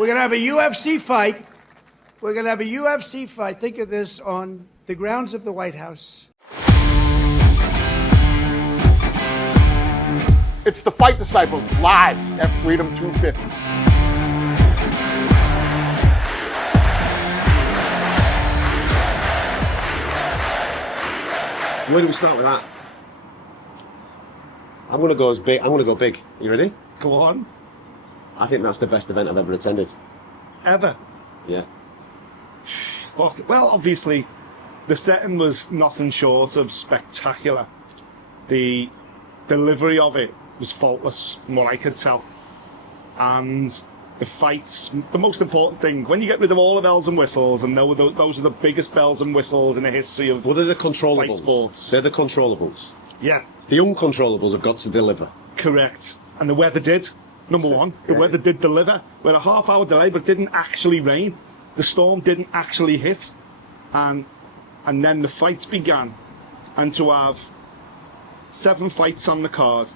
We're going to have a UFC fight. We're going to have a UFC fight. Think of this, on the grounds of the White House. It's the Fight Disciples live at Freedom 250. Where do we start with that? I'm going to go big. I'm going to go big. You ready? Go on. I think that's the best event I've ever attended. Ever? Yeah. Fuck it. Well, obviously, the setting was nothing short of spectacular. The delivery of it was faultless, from what I could tell. And the fights, the most important thing, when you get rid of all the bells and whistles, and those are the biggest bells and whistles in the history of Well, they're the controllables. fight sports. They're the controllables. Yeah, The uncontrollables have got to deliver. correct. And the weather did. Number one, the weather did deliver. We had a half-hour delay, but it didn't actually rain. The storm didn't actually hit. And then the fights began. And to have 7 fights on the card,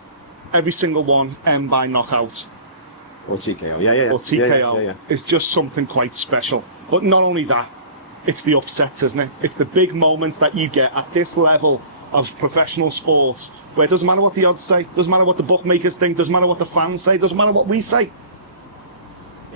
every single one end by knockout Or TKO. Yeah. or TKO Yeah. is just something quite special. But not only that, it's the upsets, isn't it? It's the big moments that you get at this level of professional sport, where it doesn't matter what the odds say, doesn't matter what the bookmakers think, doesn't matter what the fans say, doesn't matter what we say.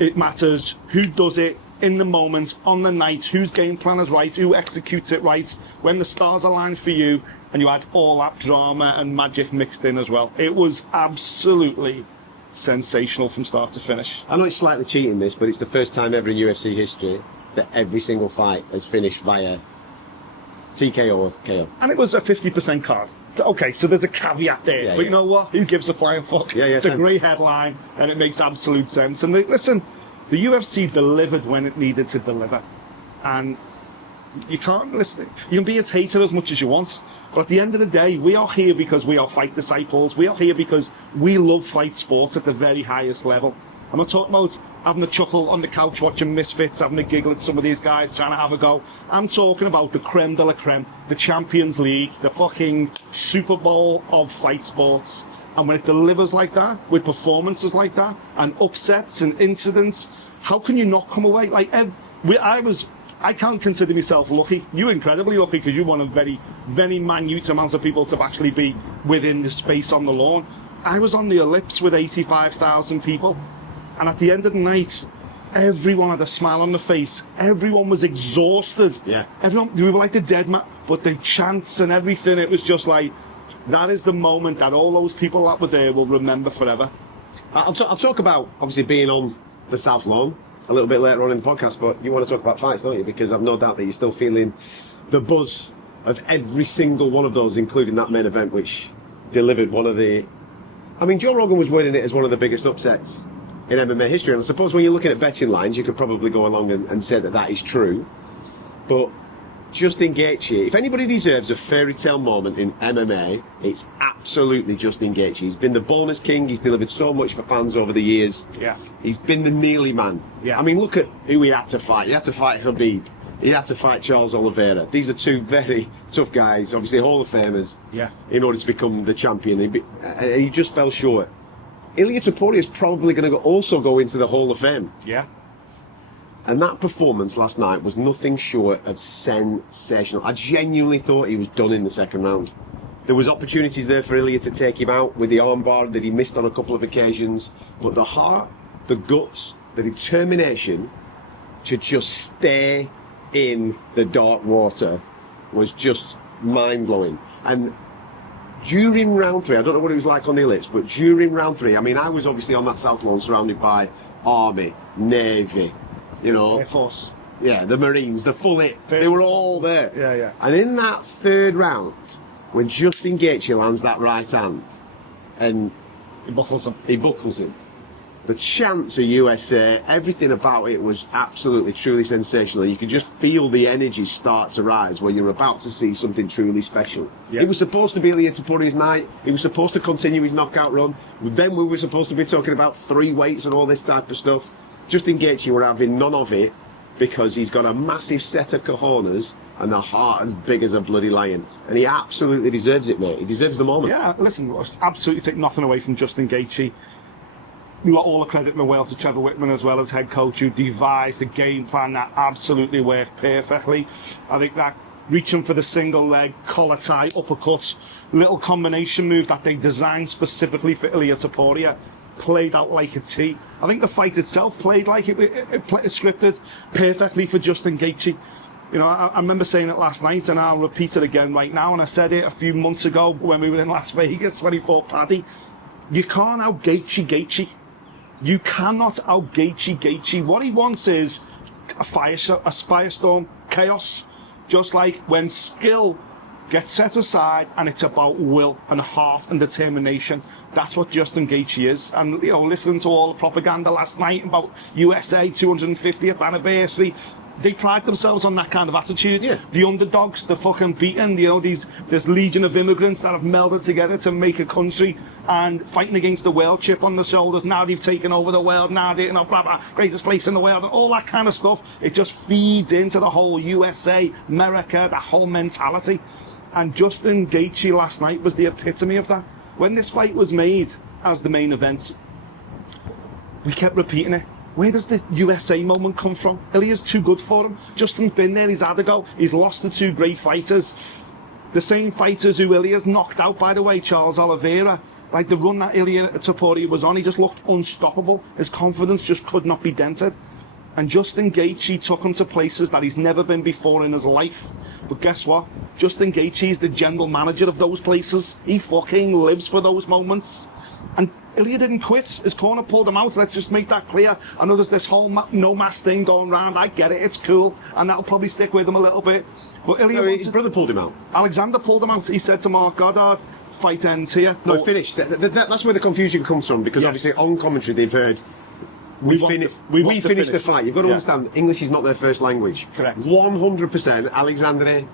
It matters who does it in the moment, on the night, whose game plan is right, who executes it right, when the stars align for you, and you had all that drama and magic mixed in as well. It was absolutely sensational from start to finish. I know it's slightly cheating this, but it's the first time ever in UFC history that every single fight has finished via TKO or KO. And it was a 50% card. So, okay, so there's a caveat there. Yeah, but yeah. you know what? Who gives a flying fuck? Yeah, It's a same. great headline, and it makes absolute sense. And listen, the UFC delivered when it needed to deliver. And you can't listen. You can be as hater as much as you want. But at the end of the day, we are here because we are fight disciples. We are here because we love fight sports at the very highest level. I'm not talking about having a chuckle on the couch watching Misfits, having a giggle at some of these guys trying to have a go. I'm talking about the creme de la creme, the Champions League, the fucking Super Bowl of fight sports. And when it delivers like that, with performances like that, and upsets and incidents, how can you not come away? I can't consider myself lucky. You're incredibly lucky because you're one of very, very minute amounts of people to actually be within the space on the lawn. I was on the ellipse with 85,000 people. And at the end of the night, everyone had a smile on their face. Everyone was exhausted. Yeah. Everyone, we were like the dead man, but the chants and everything, it was just like, that is the moment that all those people that were there will remember forever. I'll talk about, obviously, being on the South Lawn a little bit later on in the podcast, but you want to talk about fights, don't you? Because I've no doubt that you're still feeling the buzz of every single one of those, including that main event, which delivered one of the... I mean, Joe Rogan was winning it as one of the biggest upsets in MMA history, and I suppose when you're looking at betting lines, you could probably go along and say that that is true. But Justin Gaethje, if anybody deserves a fairy tale moment in MMA, it's absolutely Justin Gaethje. He's been the bonus king. He's delivered so much for fans over the years. Yeah. He's been the Neely man. Yeah. I mean, look at who he had to fight. He had to fight Khabib. He had to fight Charles Oliveira. These are 2 very tough guys, obviously Hall of Famers, Yeah. in order to become the champion. He just fell short. Ilia Topuria is probably going to also go into the Hall of Fame. Yeah. And that performance last night was nothing short of sensational. I genuinely thought he was done in the second round. There was opportunities there for Ilia to take him out with the armbar that he missed on a couple of occasions. But the heart, the guts, the determination to just stay in the dark water was just mind-blowing. And during round 3, I don't know what it was like on the ellipse, but during round 3, I mean, I was obviously on that South Lawn surrounded by Army, Navy, you know, Air Force. yeah, the Marines, the full it. First They were all there. Yeah, yeah. And in that 3rd round, when Justin Gaethje lands that right hand and He buckles them. he buckles him, the chants of USA, everything about it was absolutely, truly sensational. You could just feel the energy start to rise when you're about to see something truly special. Yeah. It was supposed to be Ilia Topuria's night. He was supposed to continue his knockout run. Then we were supposed to be talking about 3 weights and all this type of stuff. Justin Gaethje were having none of it because he's got a massive set of cojones and a heart as big as a bloody lion. And he absolutely deserves it, mate. He deserves the moment. Yeah, listen, absolutely take nothing away from Justin Gaethje. all the credit in the world to Trevor Whitman as well as head coach, who devised a game plan that absolutely worked perfectly. I think that reaching for the single leg, collar tie, uppercuts, little combination move that they designed specifically for Ilia Topuria played out like a T. I think the fight itself played like it scripted perfectly for Justin Gaethje. You know, I remember saying it last night, and I'll repeat it again right now, and I said it a few months ago when we were in Las Vegas when he fought Paddy. You can't out Gaethje. You cannot out Gaethje. What he wants is a firestorm, chaos, just like when skill gets set aside and it's about will and heart and determination. That's what Justin Gaethje is. And, you know, listening to all the propaganda last night about USA 250th anniversary, they pride themselves on that kind of attitude. Yeah. The underdogs, the fucking beaten, you know, this legion of immigrants that have melded together to make a country and fighting against the world chip on the shoulders. Now they've taken over the world, now they're, you know, blah, blah, greatest place in the world, and all that kind of stuff. It just feeds into the whole USA, America, the whole mentality. And Justin Gaethje last night was the epitome of that. When this fight was made as the main event, we kept repeating it. Where does the USA moment come from? Ilia's too good for him. Justin's been there, he's had a go. He's lost to two great fighters. The same fighters who Ilia's knocked out, by the way, Charles Oliveira. Like the run that Ilia Topuria was on, he just looked unstoppable. His confidence just could not be dented. And Justin Gaethje took him to places that he's never been before in his life. But guess what? Justin Gaethje is the general manager of those places. He fucking lives for those moments. And Ilia didn't quit. His corner pulled him out. Let's just make that clear. I know there's this whole no mask thing going around. I get it. It's cool. And that'll probably stick with him a little bit. But Ilia His brother pulled him out. Alexander pulled him out. He said to Mark Goddard, fight ends here. No, finished. That's where the confusion comes from, because Yes. obviously on commentary they've heard We we want finished the the finish. fight. You've got to Yeah. understand, English is not their first language. Correct. 100% Alexander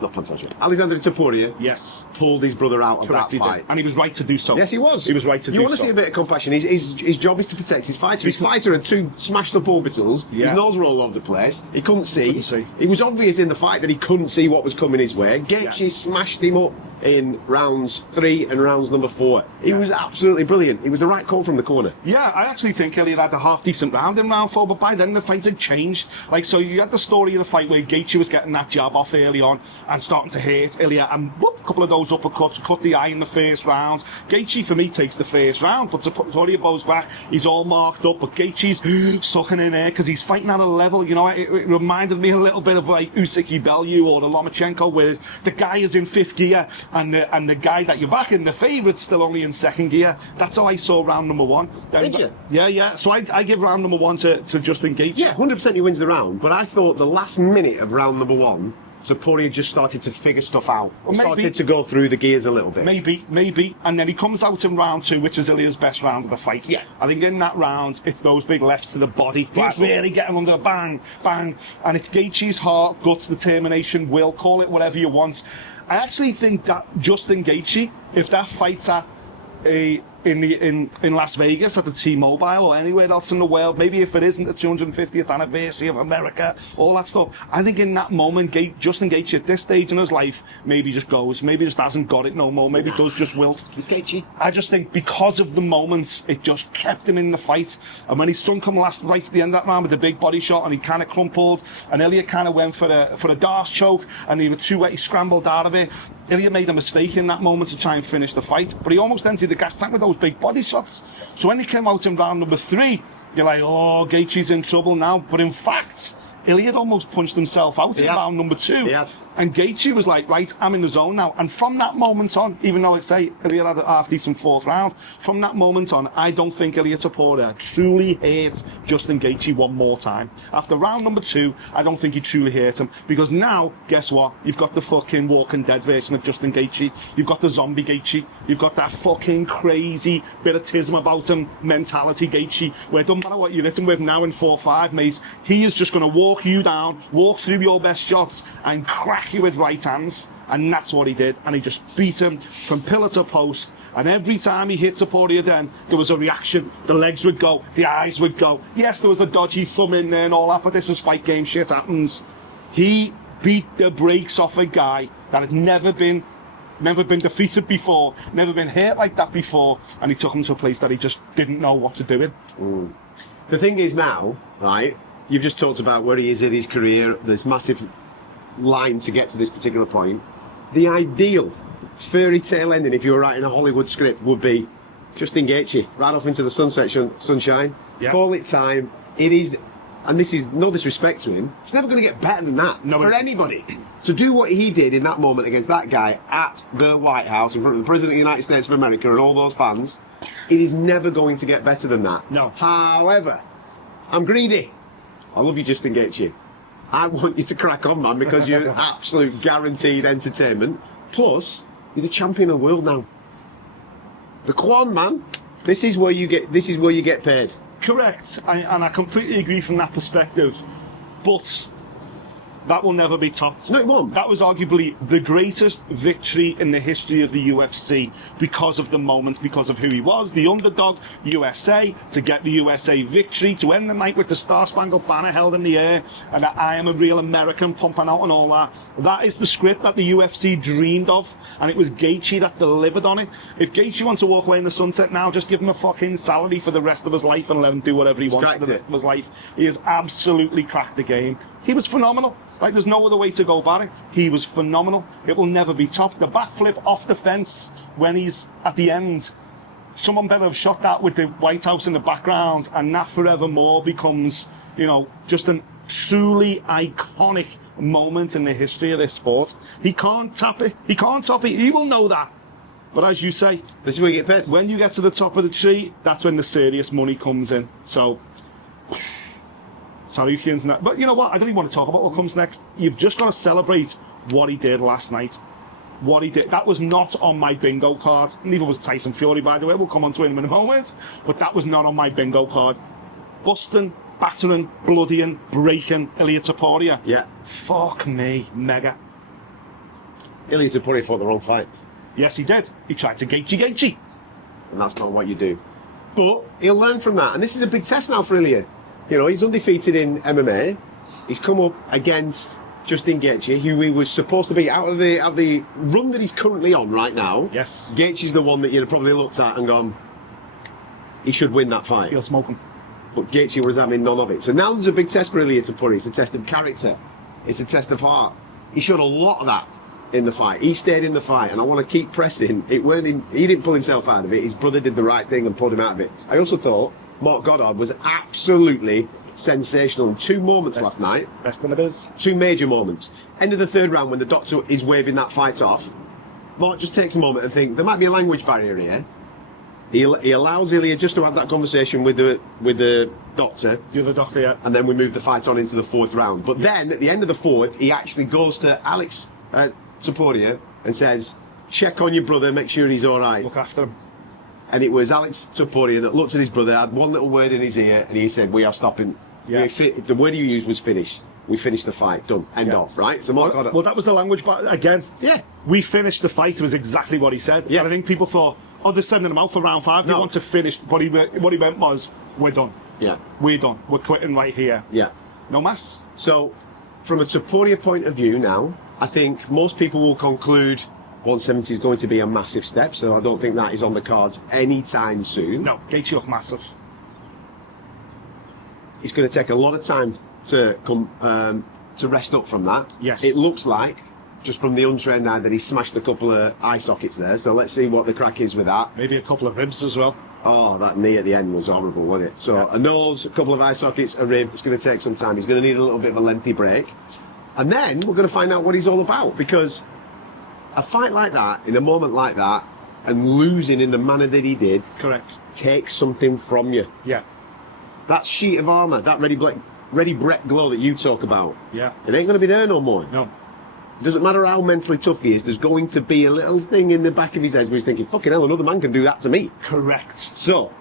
Topuria Yes. pulled his brother out of Correct, that he fight. did. And he was right to do so. Yes, he was. He was right to do so. You want to see a bit of compassion. His job is to protect his fighter. His fighter had two smashed up orbitals. Yeah. His nose were all over the place. He couldn't see. Couldn't see. It was obvious in the fight that he couldn't see what was coming his way. Gaethje smashed him up in rounds 3 and rounds number 4. He was absolutely brilliant. It was the right call from the corner. Yeah, I actually think Elliot had a half-decent round in round 4, but by then the fight had changed. Like, so you had the story of the fight where Gaethje was getting that jab off early on and starting to hurt Elliot, and whoop, a couple of those uppercuts, cut the eye in the first round. Gaethje, for me, takes the first round, but Topuria goes back, he's all marked up, but Gaethje's sucking in there because he's fighting at a level, you know, it reminded me a little bit of like Usyk Bellew or the Lomachenko, where the guy is in 5th gear and the guy that you're backing, the favourite's still only in 2nd gear. That's how I saw round number 1. Then, Did you? Yeah. So I give round number 1 to Justin Gaethje. Yeah, 100% he wins the round, but I thought the last minute of round number 1, Topuria just started to figure stuff out. Well, maybe. Started to go through the gears a little bit. Maybe. And then he comes out in round 2, which is Ilya's best round of the fight. Yeah. I think in that round, it's those big lefts to the body. He's really getting under the bang, bang. And it's Gaethje's heart, guts, determination, will, call it whatever you want. I actually think that Justin Gaethje, if that fight's at in Las Vegas at the T-Mobile or anywhere else in the world, maybe if it isn't the 250th anniversary of America, all that stuff, I think in that moment, Justin Gaethje at this stage in his life, maybe just goes, maybe just hasn't got it no more, maybe does just wilt. It's Gaethje. I just think because of the moments, it just kept him in the fight. And when his son come right at the end of that round with the big body shot, and he kind of crumpled, and Ilya kind of went for a Darce choke, and he was too wet, he scrambled out of it. Ilya made a mistake in that moment to try and finish the fight, but he almost emptied the gas tank with those big body shots. So when he came out in round number 3, you're like, oh, Gaethje's in trouble now. But in fact, Ilya had almost punched himself out in round number 2. Yeah. And Gaethje was like, right, I'm in the zone now. And from that moment on, even though I say Ilya had a half-decent 4th round, from that moment on, I don't think Ilia Topuria truly hurt Justin Gaethje one more time. After round number 2, I don't think he truly hurt him. Because now, guess what? You've got the fucking Walking Dead version of Justin Gaethje. You've got the zombie Gaethje. You've got that fucking crazy bit of tism about him mentality Gaethje, where it doesn't matter what you're hitting with now in 4-5, mate, he is just going to walk you down, walk through your best shots, and crack you with right hands. And that's what he did. And he just beat him from pillar to post. And every time he hit Topuria then, there was a reaction. The legs would go, the eyes would go. Yes, there was a dodgy thumb in there and all that, but this was fight game, shit happens. He beat the brakes off a guy that had never been Never been defeated before, never been hurt like that before, and he took him to a place that he just didn't know what to do in. The thing is now, right, you've just talked about where he is in his career, this massive line to get to this particular point. The ideal fairy tale ending, if you were writing a Hollywood script, would be Justin Gaethje, right off into the sunshine, Yeah. call it time. It is, and this is no disrespect to him, it's never going to get better than that No, for it isn't. anybody. To do what he did in that moment against that guy at the White House in front of the President of the United States of America and all those fans, it is never going to get better than that. No. However, I'm greedy. I love you, Justin Gaethje. I want you to crack on, man, because you're absolute guaranteed entertainment. Plus, you're the champion of the world now. The Quan, man. This is where you get paid. Correct, and I completely agree from that perspective, but that will never be topped. No, it won't. That was arguably the greatest victory in the history of the UFC because of the moment, because of who he was, the underdog, USA, to get the USA victory, to end the night with the Star-Spangled Banner held in the air, and that I am a real American pumping out and all that. That is the script that the UFC dreamed of, and it was Gaethje that delivered on it. If Gaethje wants to walk away in the sunset now, just give him a fucking salary for the rest of his life and let him do whatever he wants for the rest of his life. He has absolutely cracked the game. He was phenomenal. Like, there's no other way to go about it. He was phenomenal. It will never be topped. The backflip off the fence when he's at the end, someone better have shot that with the White House in the background, and that forevermore becomes, you know, just a truly iconic moment in the history of this sport. He can't tap it. He can't top it. He will know that. But as you say, This is where you get paid. when you get to the top of the tree, that's when the serious money comes in. So, Sarukian's that. But you know what? I don't even want to talk about what comes next. You've just got to celebrate what he did last night. What he did. That was not on my bingo card. Neither was Tyson Fury, by the way. We'll come on to him in a moment. But that was not on my bingo card. Busting, battering, bloodying, breaking Ilia Topuria. Yeah. Fuck me. Mega. Ilia Topuria fought the wrong fight. Yes, he did. He tried to Gaethje. And that's not what you do. But he'll learn from that. And this is a big test now for Ilia. You know, he's undefeated in MMA. He's come up against Justin Gaethje, who he was supposed to be out of the run that he's currently on right now. Yes. Gaethje's the one that you'd have probably looked at and gone, he should win that fight. He'll smoke him. But Gaethje was having none of it. So now there's a big test for Ilia Topuria. It's a test of character. It's a test of heart. He showed a lot of that in the fight. He stayed in the fight, and I want to keep pressing. It weren't him. He didn't pull himself out of it. His brother did the right thing and pulled him out of it. I also thought Mark Goddard was absolutely sensational in two moments last night. Best in the biz. Two major moments. End of the third round when the doctor is waving that fight off. Mark just takes a moment and thinks there might be a language barrier here. He allows Ilia just to have that conversation with the doctor. The other doctor, yeah. And then we move the fight on into the fourth round. But then, at the end of the fourth, he actually goes to Alex Topuria and says, check on your brother, make sure he's all right. Look after him. And it was Alex Topuria that looked at his brother, had one little word in his ear, and he said, we are stopping. Yeah. The word he used was finish. We finished the fight. Done. End Yeah. off, right? So Mark Goddard. Well, that was the language, but again, Yeah. we finished the fight. It was exactly what he said. Yeah. And I think people thought, oh, they're sending him out for round 5. They No. want to finish. What he meant was, we're done. Yeah. We're done. We're quitting right here. Yeah. No mas. So, from a Topuria point of view now, I think most people will conclude 170 is going to be a massive step, so I don't think that is on the cards anytime soon. No, Gaethje looked massive. It's going to take a lot of time to come to rest up from that. Yes. It looks like, just from the untrained eye, that he smashed a couple of eye sockets there, so let's see what the crack is with that. Maybe a couple of ribs as well. Oh, that knee at the end was horrible, wasn't it? So, Yeah. a nose, a couple of eye sockets, a rib. It's going to take some time. He's going to need a little bit of a lengthy break. And then we're going to find out what he's all about, because a fight like that, in a moment like that, and losing in the manner that he did, Correct. takes something from you. Yeah. That sheet of armour, that ready Brett glow that you talk about, Yeah. it ain't going to be there no more. No. It doesn't matter how mentally tough he is, there's going to be a little thing in the back of his head where he's thinking, fucking hell, another man can do that to me. Correct. So,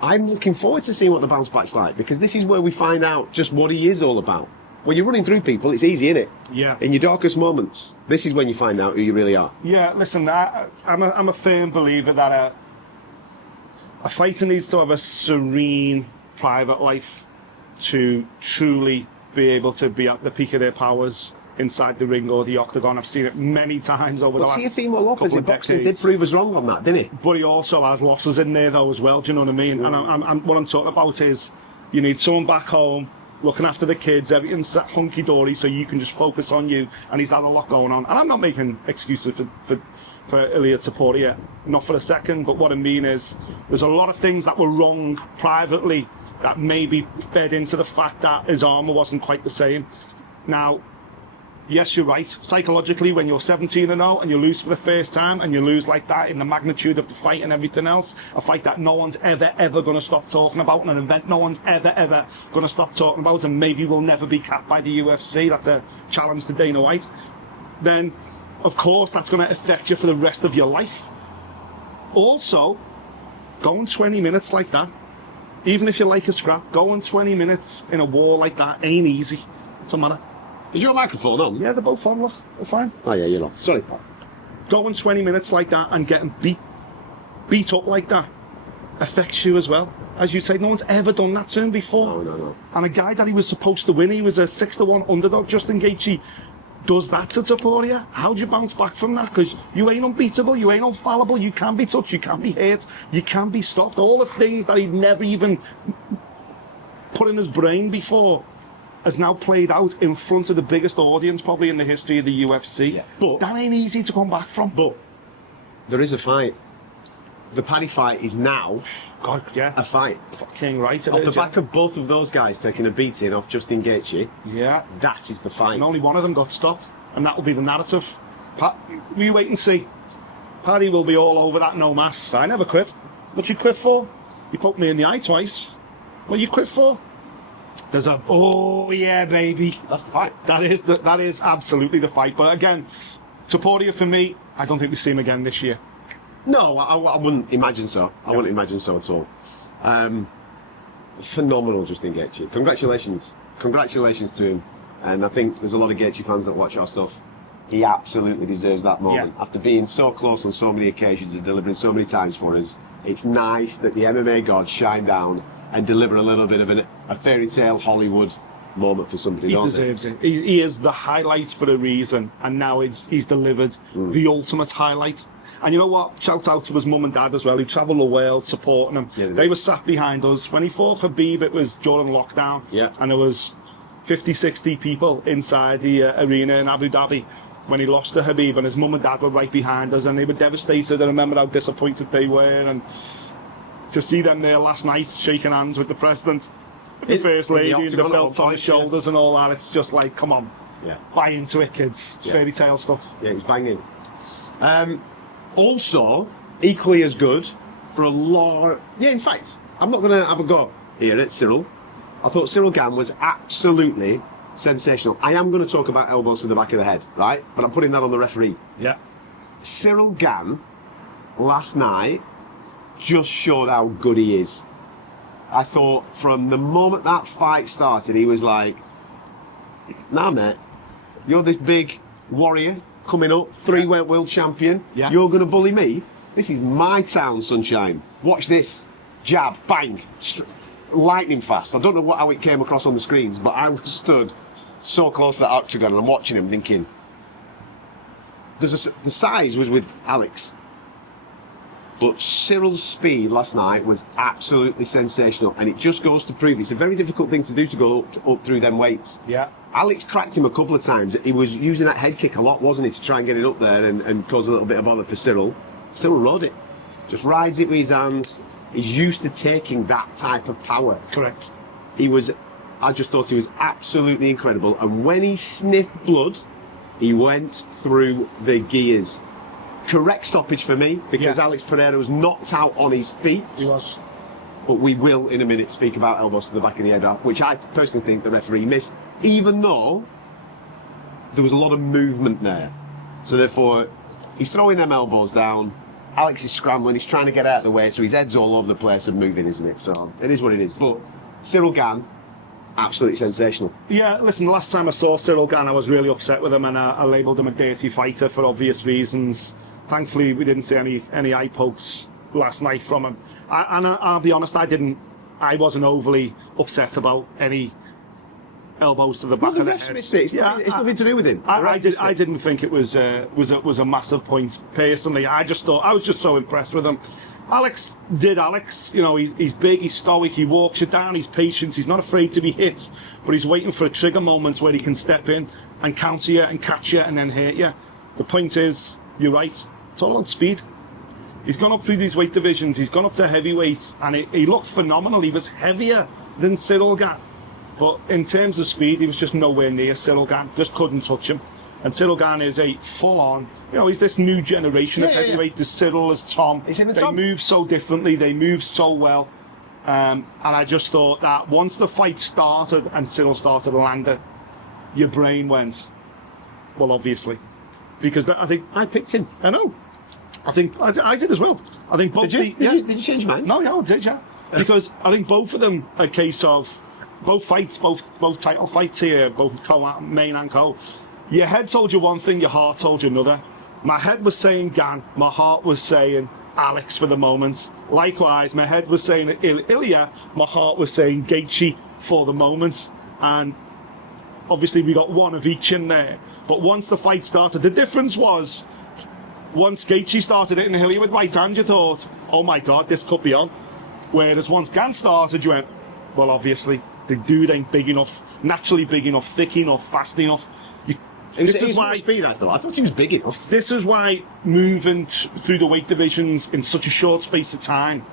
I'm looking forward to seeing what the bounce back's like, because this is where we find out just what he is all about. When you're running through people, it's easy, innit? Yeah. In your darkest moments, this is when you find out who you really are. Yeah, listen, I'm a firm believer that a fighter needs to have a serene private life to truly be able to be at the peak of their powers inside the ring or the octagon. I've seen it many times over the But last Teofimo Lopez couple in of boxing did decades. prove us wrong on that, didn't he? But he also has losses in there though as well. Do you know what I mean? And what I'm talking about is you need someone back home looking after the kids, everything's hunky dory, so you can just focus on you. And he's had a lot going on. And I'm not making excuses for Ilia Topuria, not for a second. But what I mean is, there's a lot of things that were wrong privately that maybe fed into the fact that his armour wasn't quite the same. Now, yes, you're right. Psychologically, when you're 17-0 and you lose for the first time, and you lose like that in the magnitude of the fight and everything else, a fight that no one's ever going to stop talking about, and an event no one's ever going to stop talking about, and maybe will never be capped by the UFC. That's a challenge to Dana White. Then, of course, that's going to affect you for the rest of your life. Also, going 20 minutes like that, even if you like a scrap, going 20 minutes in a war like that ain't easy. It doesn't matter. Is your microphone on? Yeah, they're both on, look. They're fine. Oh yeah, you're on. Sorry. Going 20 minutes like that and getting beat up like that affects you as well. As you say, no one's ever done that to him before. No. And a guy that he was supposed to win, he was a 6-1 underdog, Justin Gaethje, does that to Topuria. How do you bounce back from that? Because you ain't unbeatable, you ain't infallible, you can be touched, you can be hurt, you can be stopped. All the things that he'd never even put in his brain before has now played out in front of the biggest audience probably in the history of the UFC. Yeah. But that ain't easy to come back from. But there is a fight. The Paddy fight is now God, yeah. a fight. Fucking right. Off the back of both of those guys taking a beating off Justin Gaethje, Yeah. that is the fight. And only one of them got stopped. And that'll be the narrative. We wait and see. Paddy will be all over that no mass. I never quit. What you quit for? You poked me in the eye twice. What you quit for? There's a, oh yeah, baby. That's the fight. That is absolutely the fight. But again, Topuria for me, I don't think we see him again this year. No, I wouldn't imagine so. I wouldn't imagine so at all. Phenomenal, Justin Gaethje. Congratulations to him. And I think there's a lot of Gaethje fans that watch our stuff. He absolutely deserves that moment. Yeah. After being so close on so many occasions and delivering so many times for us, it's nice that the MMA gods shine down and deliver a little bit of a fairy tale Hollywood moment for somebody. He don't they? deserves it. He is the highlight for a reason, and now he's delivered the ultimate highlight. And you know what? Shout out to his mum and dad as well. He travelled the world supporting him. Yeah, they were sat behind us. When he fought Khabib, it was during lockdown. Yeah. And there was 50, 60 people inside the arena in Abu Dhabi when he lost to Khabib, and his mum and dad were right behind us, and they were devastated. I remember how disappointed they were, and to see them there last night shaking hands with the president, the first lady, and the belt on the shoulders and all that, it's just like, come on, Yeah. buy into it, kids. It's fairy tale stuff. Yeah, he's banging. Also, equally as good for a lot. Yeah, in fact, I'm not going to have a go here at Cyril. I thought Cyril Gann was absolutely sensational. I am going to talk about elbows to the back of the head, right? But I'm putting that on the referee. Yeah. Cyril Gann last night just showed how good he is. I thought from the moment that fight started, he was like, nah, mate, you're this big warrior coming up, three-weight world champion. Yeah. You're going to bully me? This is my town, sunshine. Watch this. Jab, bang, lightning fast. I don't know how it came across on the screens, but I was stood so close to that octagon and I'm watching him thinking, the size was with Alex. But Cyril's speed last night was absolutely sensational, and it just goes to prove it's a very difficult thing to do to go up through them weights. Yeah. Alex cracked him a couple of times. He was using that head kick a lot, wasn't he, to try and get it up there and cause a little bit of bother for Cyril. Cyril rode it. Just rides it with his hands. He's used to taking that type of power. Correct. I just thought he was absolutely incredible. And when he sniffed blood, he went through the gears. Correct stoppage for me, because Alex Pereira was knocked out on his feet. He was. But we will, in a minute, speak about elbows to the back of the head, which I personally think the referee missed, even though there was a lot of movement there. So therefore, he's throwing them elbows down. Alex is scrambling. He's trying to get out of the way, so his head's all over the place and moving, isn't it? So it is what it is. But Cyril Gann, absolutely sensational. Yeah, listen, the last time I saw Cyril Gann, I was really upset with him, and I labelled him a dirty fighter for obvious reasons. Thankfully, we didn't see any eye pokes last night from him. I'll be honest, I wasn't overly upset about any elbows to the back Well, of the the ref head. missed it. It's nothing to do with him. The I ref missed it. didn't think it was a massive point personally. I just thought I was just so impressed with him. Alex did Alex. You know, he's big, he's stoic, he walks you down, he's patient, he's not afraid to be hit, but he's waiting for a trigger moment where he can step in and counter you and catch you and then hurt you. The point is, you're right, it's all about speed. He's gone up through these weight divisions, he's gone up to heavyweight, and he looked phenomenal. He was heavier than Cyril Gane, but in terms of speed, he was just nowhere near Cyril Gane, just couldn't touch him. And Cyril Gane is a full-on, you know, he's this new generation of heavyweight. There's Cyril, there's Tom. They move so differently, they move so well. And I just thought that once the fight started and Cyril started landing, your brain went, well, obviously. Because I think... I picked him. I know. I think I did as well. I think both... Did you change your mind? No, I did, yeah. Because I think both of them are a case of... Both fights, both title fights here, both main and co. Your head told you one thing, your heart told you another. My head was saying Gane, my heart was saying Alex for the moment. Likewise, my head was saying Ilya, my heart was saying GAETHJE for the moment. And obviously we got one of each in there. But once the fight started, the difference was, once GAETHJE started hitting Ilya with right hand, you thought, oh my God, this could be on. Whereas once Gane started, you went, well, obviously, the dude ain't big enough, naturally big enough, thick enough, fast enough. This is why speed, I thought he was big enough. This is why moving through the weight divisions in such a short space of time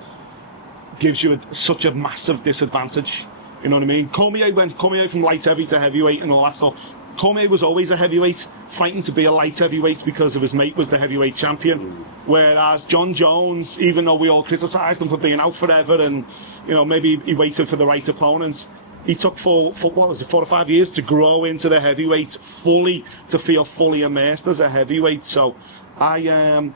gives you such a massive disadvantage. You know what I mean? Cormier went from light heavy to heavyweight and all that stuff. Cormier was always a heavyweight, fighting to be a light heavyweight because of his mate was the heavyweight champion. Whereas John Jones, even though we all criticised him for being out forever and, you know, maybe he waited for the right opponents, he took for 4 or 5 years to grow into the heavyweight fully, to feel fully immersed as a heavyweight. So it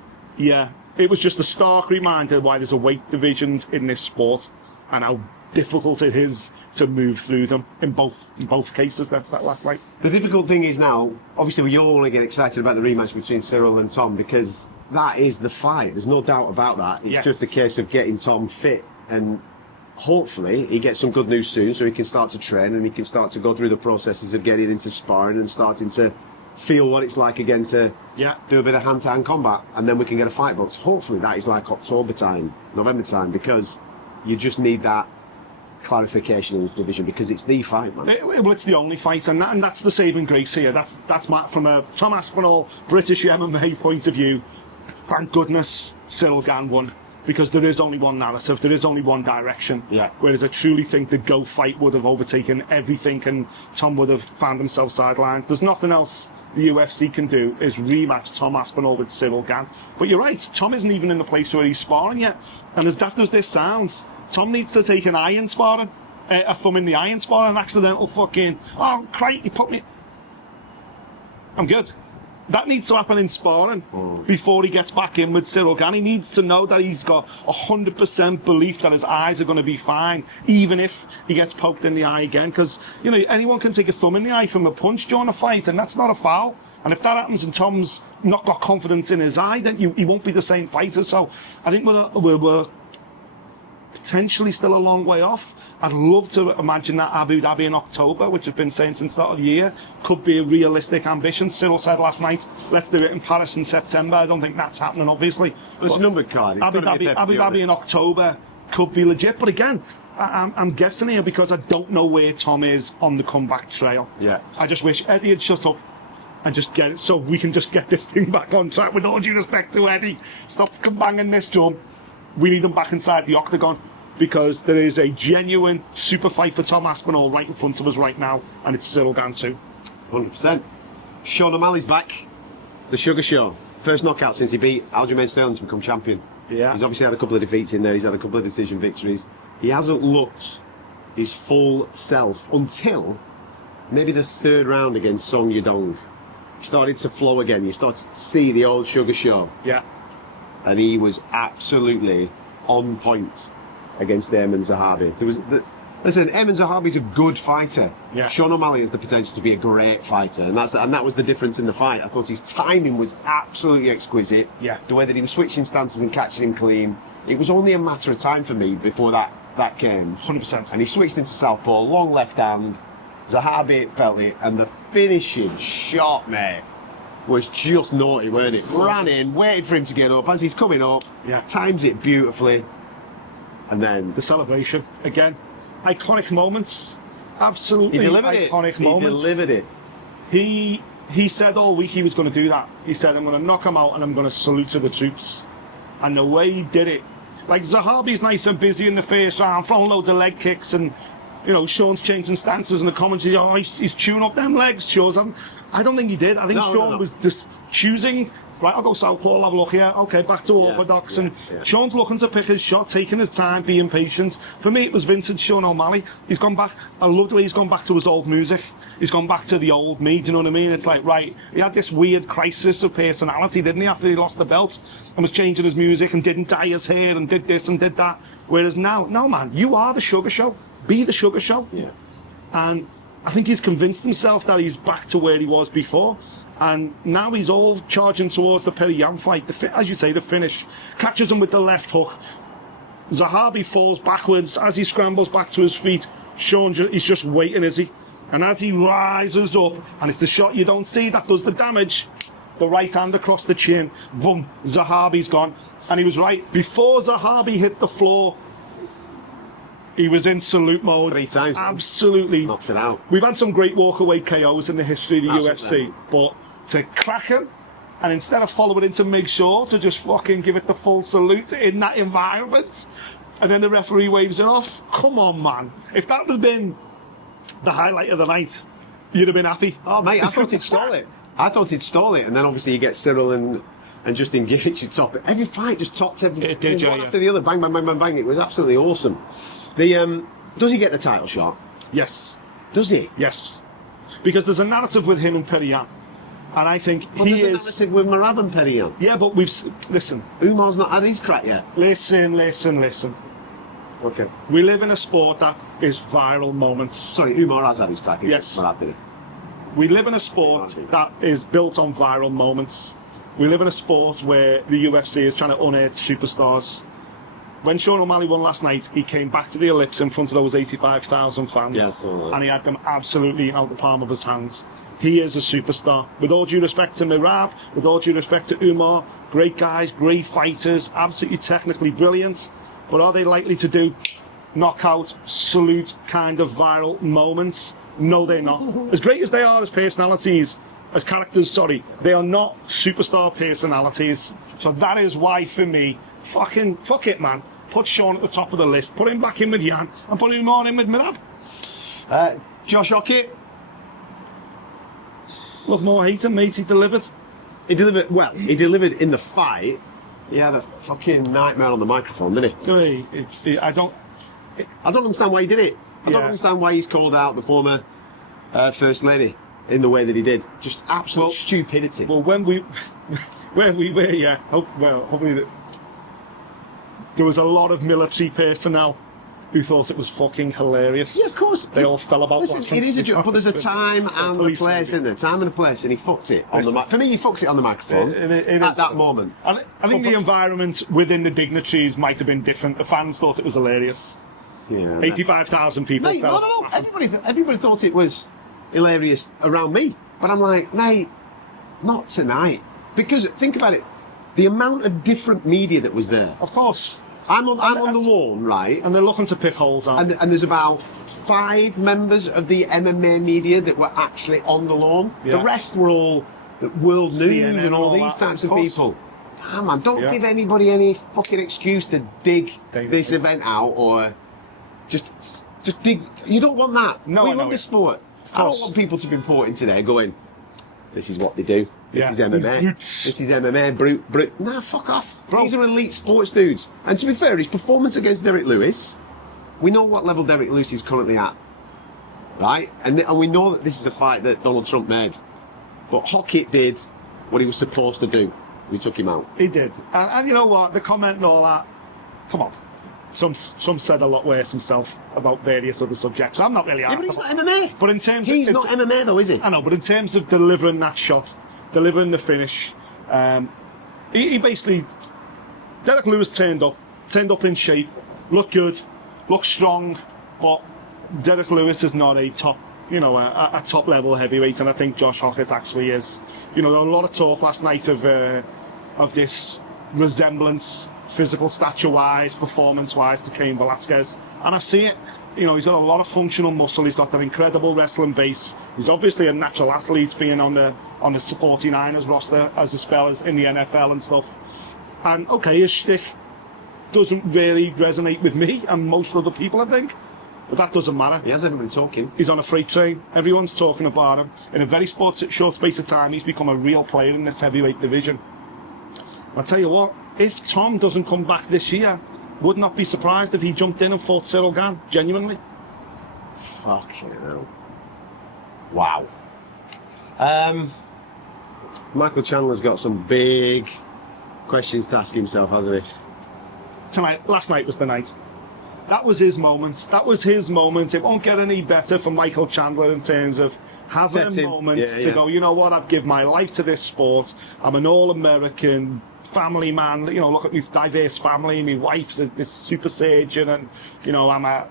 was just a stark reminder why there's a weight divisions in this sport and how difficult it is to move through them in both cases that last night. The difficult thing is now, obviously we all want to get excited about the rematch between Cyril and Tom because that is the fight. There's no doubt about that. It's just a case of getting Tom fit and hopefully he gets some good news soon so he can start to train and he can start to go through the processes of getting into sparring and starting to feel what it's like again to do a bit of hand-to-hand combat, and then we can get a fight booked. Hopefully that is like October time, November time, because you just need that clarification in this division because it's the fight, man. Well, it's the only fight, and that's the saving grace here. That's from a Tom Aspinall British MMA point of view. Thank goodness Cyril Gane won, because there is only one narrative, there is only one direction. Whereas I truly think the Go fight would have overtaken everything, and Tom would have found himself sidelines. There's nothing else the UFC can do is rematch Tom Aspinall with Cyril Gane. But you're right, Tom isn't even in the place where he's sparring yet. And as daft as this sounds, Tom needs to take an iron sparring, a thumb in the iron sparring, an accidental fucking, oh, crate, he put me... I'm good. That needs to happen in sparring before he gets back in with Cyril Gane. He needs to know that he's got 100% belief that his eyes are going to be fine, even if he gets poked in the eye again. Because, you know, anyone can take a thumb in the eye from a punch during a fight, and that's not a foul. And if that happens and Tom's not got confidence in his eye, then he won't be the same fighter. So I think we're potentially still a long way off. I'd love to imagine that Abu Dhabi in October, which I've been saying since the start of the year, could be a realistic ambition. Cyril said last night, let's do it in Paris in September. I don't think that's happening, obviously. It's a numbered card. Abu Dhabi in October could be legit. But again, I'm guessing here because I don't know where Tom is on the comeback trail. I just wish Eddie had shut up and just get it so we can just get this thing back on track. With all due respect to Eddie, stop banging this drum. We need him back inside the octagon, because there is a genuine super fight for Tom Aspinall right in front of us right now, and it's Cyril Gane too. 100%. Sean O'Malley's back. The Sugar Show. First knockout since he beat Aljamain Sterling to become champion. He's obviously had a couple of defeats in there. He's had a couple of decision victories. He hasn't looked his full self until maybe the third round against Song Yadong. He started to flow again. You started to see the old Sugar Show. And he was absolutely on point against Eamon Zahabi. Listen, Eamon Zahabi's a good fighter. Sean O'Malley has the potential to be a great fighter, and that was the difference in the fight. I thought his timing was absolutely exquisite. The way that he was switching stances and catching him clean. It was only a matter of time for me before that came. 100%. And he switched into southpaw, long left hand, Zahabi felt it, and the finishing shot, mate, was just naughty, weren't it? Ran in, waited for him to get up. As he's coming up, times it beautifully, and then the celebration again. Iconic moments, absolutely he delivered iconic it. moments. He delivered it. He said all week he was going to do that. He said, I'm going to knock him out and I'm going to salute to the troops. And the way he did it, like Zahabi's nice and busy in the first round, throwing loads of leg kicks, and you know, Sean's changing stances and the commentary, oh, he's chewing up them legs, shows him. I don't think he did. I think Sean was just choosing, right, I'll go southpaw, I'll have a look here, okay, back to orthodox, and Sean's looking to pick his shot, taking his time, being patient. For me, it was vintage Sean O'Malley. He's gone back, I love the way he's gone back to his old music. He's gone back to the old me, do you know what I mean? It's like, right, he had this weird crisis of personality, didn't he, after he lost the belt, and was changing his music and didn't dye his hair and did this and did that. Whereas now, no man, you are the Sugar Show. Be the Sugar Show. Yeah. And I think he's convinced himself that he's back to where he was before. And now he's all charging towards the Petr Yan fight. As you say, the finish. Catches him with the left hook. Zahabi falls backwards. As he scrambles back to his feet, Sean, he's just waiting, is he? And as he rises up, and it's the shot you don't see that does the damage, the right hand across the chin, boom, Zahabi's gone. And he was right. Before Zahabi hit the floor, he was in salute mode. 3 times. Absolutely. Knocked it out. We've had some great walkaway KOs in the history of the Absolutely. UFC, but to crack him, and instead of following it to make sure to just fucking give it the full salute in that environment, and then the referee waves it off, come on, man. If that had been the highlight of the night, you'd have been happy. Oh, mate, I thought he'd stall it. And then obviously you get Cyril and just engage to top it. Every fight just topped every It did, one yeah. after the other. Bang, bang, bang, bang, bang. It was absolutely awesome. Does he get the title shot? Yes. Does he? Yes. Because there's a narrative with him and Petr Yan. And I think Well, he there's a is... narrative with Merab and Petr Yan. Yeah, but listen. Umar's not had his crack yet. Listen. Okay. We live in a sport that is viral moments. Sorry, Umar has had his crack. Yes. Merab did it. We live in a sport that is built on viral moments. We live in a sport where the UFC is trying to unearth superstars. When Sean O'Malley won last night, he came back to the ellipse in front of those 85,000 fans. Yeah, I saw that. And he had them absolutely out the palm of his hands. He is a superstar. With all due respect to Merab, with all due respect to Umar, great guys, great fighters, absolutely technically brilliant. But are they likely to do knockout, salute kind of viral moments? No, they're not. As great as they are as personalities, as characters, they are not superstar personalities. So that is why, for me, fuck it, man. Put Sean at the top of the list, put him back in with Yan, and put him on in with Merab. Josh Hockett. Look, more hate him, mate. He delivered. He delivered in the fight. He had a fucking nightmare on the microphone, didn't he? I don't understand why he did it. I don't understand why he's called out the former First Lady in the way that he did. Just absolute stupidity. Well, when we were, hopefully there was a lot of military personnel who thought it was fucking hilarious. Yeah, of course. They all fell about. Listen, it is a joke, but there's a time and a place, isn't there? Time and a place, and he fucked it on the mic. For me, he fucked it on the microphone at that moment. I think the environment within the dignitaries might have been different. The fans thought it was hilarious. Yeah, 85,000 people. Mate, no. Everybody thought it was hilarious around me, but I'm like, mate, not tonight. Because think about it, the amount of different media that was there. Of course. I'm on the lawn, right? And they're looking to pick holes out. And there's about 5 members of the MMA media that were actually on the lawn. Yeah. The rest were all the world CNN news and all these types of course. people. Damn, man, don't give anybody any fucking excuse to dig this event out or just dig. You don't want that. No, we love this sport. I don't want people to be reporting today going, this is what they do. This is MMA. This is MMA. Brute. Nah, fuck off. Bro. These are elite sports dudes. And to be fair, his performance against Derek Lewis, we know what level Derek Lewis is currently at. Right? And we know that this is a fight that Donald Trump made. But Hockett did what he was supposed to do. We took him out. He did. And you know what? The comment and all that, come on. Some said a lot worse himself about various other subjects. I'm not really asked. Yeah, but he's not MMA. But in terms he's not MMA though, is he? I know, but in terms of delivering that shot, delivering the finish, he basically, Derek Lewis turned up in shape, looked good, looked strong, but Derek Lewis is not a top a top level heavyweight, and I think Josh Hockett actually is. There was a lot of talk last night of this resemblance, physical stature wise, performance wise, to Cain Velasquez, and I see it. He's got a lot of functional muscle. He's got that incredible wrestling base. He's obviously a natural athlete, being on the 49ers roster as a spell as in the NFL and stuff. And okay, his shtick doesn't really resonate with me and most other people, I think. But that doesn't matter. He has everybody talking. He's on a freight train. Everyone's talking about him. In a very short space of time, he's become a real player in this heavyweight division. I'll tell you what, if Tom doesn't come back this year, would not be surprised if he jumped in and fought Cyril Gane, genuinely. Fucking hell. Wow. Michael Chandler's got some big questions to ask himself, hasn't he? Last night was the night. That was his moment. It won't get any better for Michael Chandler in terms of having a moment to go, you know what, I've given my life to this sport. I'm an all-American family man. Look at my diverse family. My wife's this super surgeon, and, I'm a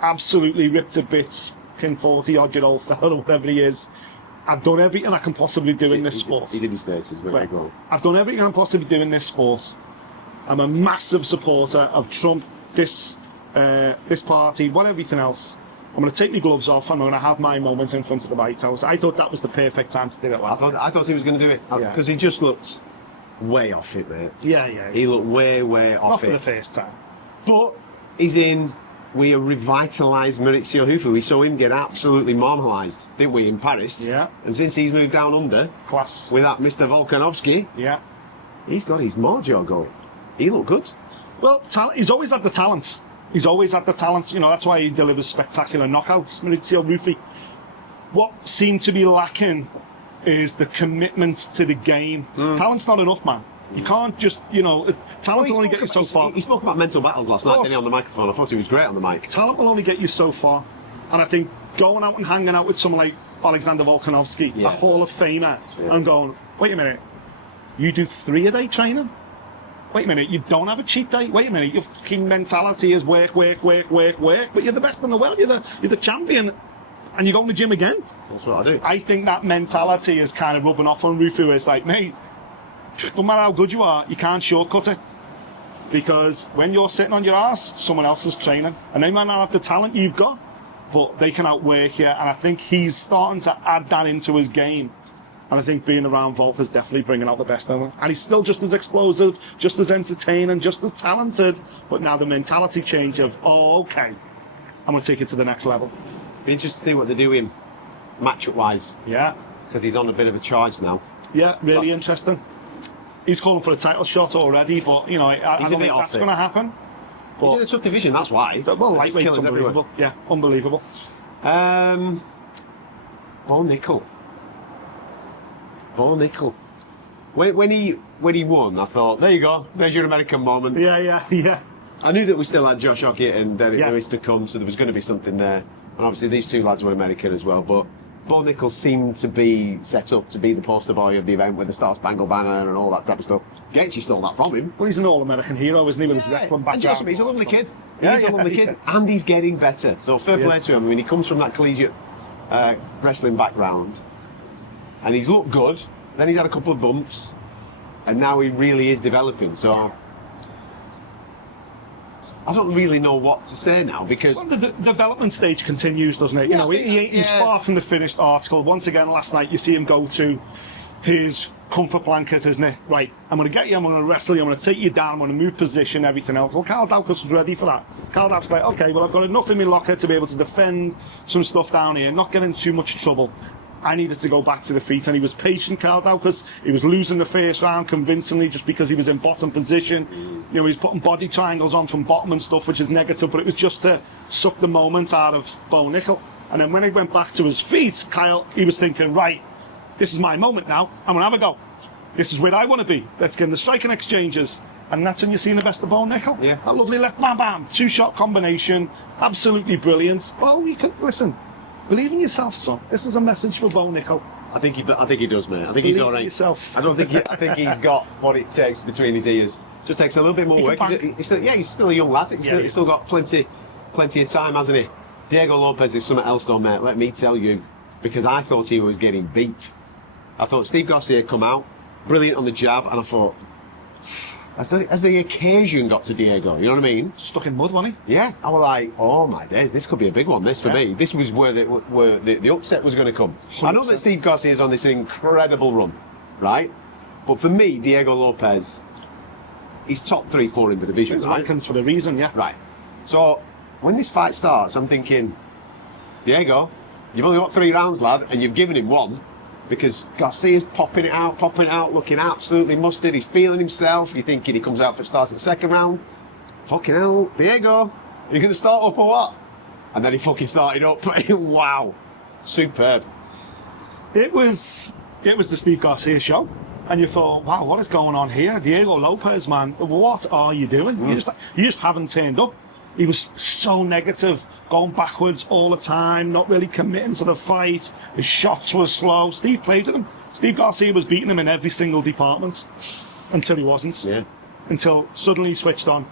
absolutely ripped to bits, 40-odd-year-old fella, or whatever he is. I've done everything I can possibly do in this sport. He's in his 30s, right? I've done everything I can possibly do in this sport. I'm a massive supporter of Trump, this party, everything else. I'm going to take my gloves off and I'm going to have my moment in front of the White House. I thought that was the perfect time to do it last night. I thought he was going to do it because he just looked way off it, mate. Yeah. He looked way off Not it. for the first time. But we revitalised Maurizio Hufu. We saw him get absolutely marmalised, didn't we, in Paris? Yeah. And since he's moved down under, class, with that Mr. Volkanovski, yeah, he's got his mojo going. He looked good. Well, he's always had the talent. That's why he delivers spectacular knockouts, Maurizio Hufu. What seemed to be lacking is the commitment to the game. Talent's not enough, man. You can't just, talent will only get you so far. He spoke about mental battles last night, didn't he, on the microphone? I thought he was great on the mic. Talent will only get you so far. And I think going out and hanging out with someone like Alexander Volkanovski, a Hall of Famer, and going, wait a minute, you do 3 a day training? Wait a minute, you don't have a cheat day? Wait a minute, your fucking mentality is work, but you're the best in the world, you're the champion, and you go in the gym again? That's what I do. I think that mentality is kind of rubbing off on Hufu. It's like, mate, no matter how good you are, you can't shortcut it. Because when you're sitting on your ass, someone else is training. And they might not have the talent you've got, but they can outwork you. And I think he's starting to add that into his game. And I think being around Volk is definitely bringing out the best in him. And he's still just as explosive, just as entertaining, just as talented. But now the mentality change of, okay, I'm going to take it to the next level. Be interested to see what they do him, matchup-wise. Yeah. Because he's on a bit of a charge now. Yeah, really interesting. He's calling for a title shot already, but, I don't think that's going to happen. But he's in a tough division, that's why. Well, lightweight's unbelievable. Yeah, unbelievable. Bo Nickel. When he won, I thought, there you go, there's your American moment. Yeah. I knew that we still had Josh Hockett and Derek Lewis to come, so there was going to be something there. And obviously these two lads were American as well, but Bo Nickel seemed to be set up to be the poster boy of the event with the Star Spangled Banner and all that type of stuff. Gaethje stole that from him. Well, he's an all-American hero, isn't he, with his wrestling background? And he's a lovely kid. He's a lovely kid, and he's getting better. So fair play to him. I mean, he comes from that collegiate wrestling background, and he's looked good. Then he's had a couple of bumps, and now he really is developing. So I don't really know what to say now, because the development stage continues, doesn't it? He's far from the finished article. Once again, last night you see him go to his comfort blanket, isn't it? Right, I'm going to get you, I'm going to wrestle you, I'm going to take you down, I'm going to move position, everything else. Well, Carl Daukus was ready for that. Carl Daukus was like, okay, well, I've got enough in my locker to be able to defend some stuff down here, not get in too much trouble. I needed to go back to the feet, and he was patient, Carl Daukus. He was losing the first round convincingly just because he was in bottom position. He was putting body triangles on from bottom and stuff, which is negative, but it was just to suck the moment out of Bo Nickel. And then when he went back to his feet, he was thinking, right, this is my moment now. I'm going to have a go. This is where I want to be. Let's get in the striking exchanges. And that's when you're seeing the best of Bo Nickel. Yeah. That lovely left, bam, bam, 2-shot combination. Absolutely brilliant. Well, you could, listen, believe in yourself, son. This is a message for Bo Nickel. I think he does, mate. I think Believe he's all right. in yourself. I think he's got what it takes between his ears. Just takes a little bit more work. He's still a young lad. He's still got plenty of time, hasn't he? Diego Lopez is something else though, mate, let me tell you, because I thought he was getting beat. I thought Steve Garcia come out, brilliant on the jab, and I thought, as the occasion got to Diego, you know what I mean? Stuck in mud, wasn't he? Yeah, I was like, oh my days, this could be a big one, this for me. This was where the upset was going to come. 100%. I know that Steve Garcia's on this incredible run, right? But for me, Diego Lopez, he's top 3-4 in the division, His right? rankings for a reason, yeah. Right. So, when this fight starts, I'm thinking, Diego, you've only got 3 rounds, lad, and you've given him 1. Because Garcia's popping it out, looking absolutely mustard. He's feeling himself. You're thinking he comes out for start of the second round. Fucking hell, Diego, are you going to start up or what? And then he fucking started up. Wow, superb. It was the Steve Garcia show, and you thought, wow, what is going on here? Diego Lopez, man, what are you doing? You just haven't turned up. He was so negative, going backwards all the time, not really committing to the fight. His shots were slow. Steve played with him. Steve Garcia was beating him in every single department until he wasn't. Yeah. Until suddenly he switched on.